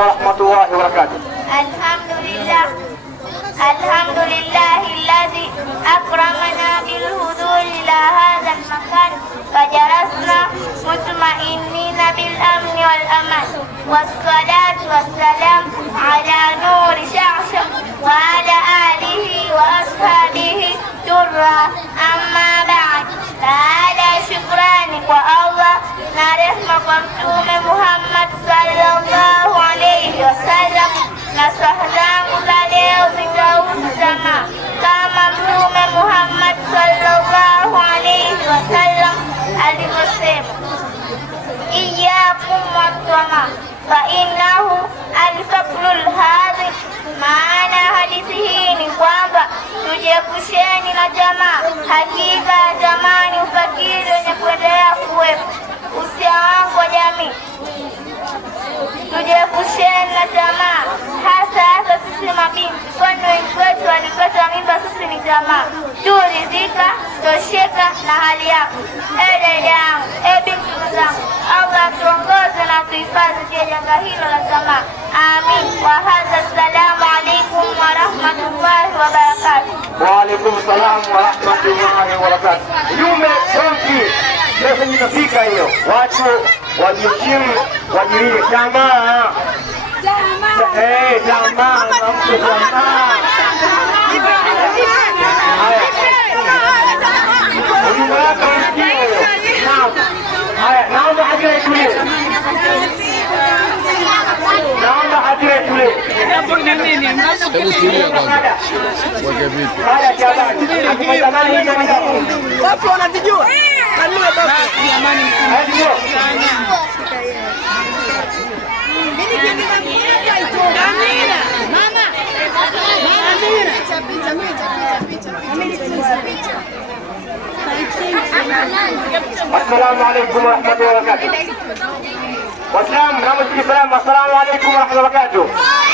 warahmatullahi wabarakatuh. الحمد لله الذي أكرمنا بالحضور إلى هذا المكان فجلسنا مطمئنين بالأمن والأمان والصلاة والسلام على نور شعشع وعلى آله وأصحابه ترى أما بعد تعالى شكراني والله نرحمة ومتوم محمد صلى الله عليه وسلم نصحنا leo zitauzama kama Mtume Muhammad sallallahu alayhi wasallam alivyosema, iyyakum watama fa innahu alfaqrul hadhi. Maana hadithi hii ni kwamba tujiepusheni na jamaa, hakika ya jamaa ni ufakiri wenye kuendelea kuwepo, usia wangu wa jamii. Tujiepusheni na jamaa, hasa sisi mabinti, kwani wengi wetu walipata mimba. Sisi ni jamaa, turidhika, tosheka na hali yako. Dada yangu, binti zangu, Allah tuongoze na tuhifadhi juu ya janga hilo la jamaa. Amin. Wa hadha, assalamu alaikum wa rahmatullahi wa barakatuh. Wa alaikum salam wa rahmatullahi wa barakatuh. Yume songi sasa inafika hiyo, watu wajiheshimu, wajilie jamaa. Jamaa na mtu jamaa. Haya, naomba hadhira itulie. Naomba hadhira itulie. Hebu tulia kwanza. Ngoja vipi? Haya jamani. Jamani hizo ni Bafu wanavijua. Kanua bafu. Jamani. ndio. Assalamu alaikum warahmatullahi wabarakatuh. Waislamu, naomba tukisalam. Assalamu alaikum warahmatullahi wabarakatuh.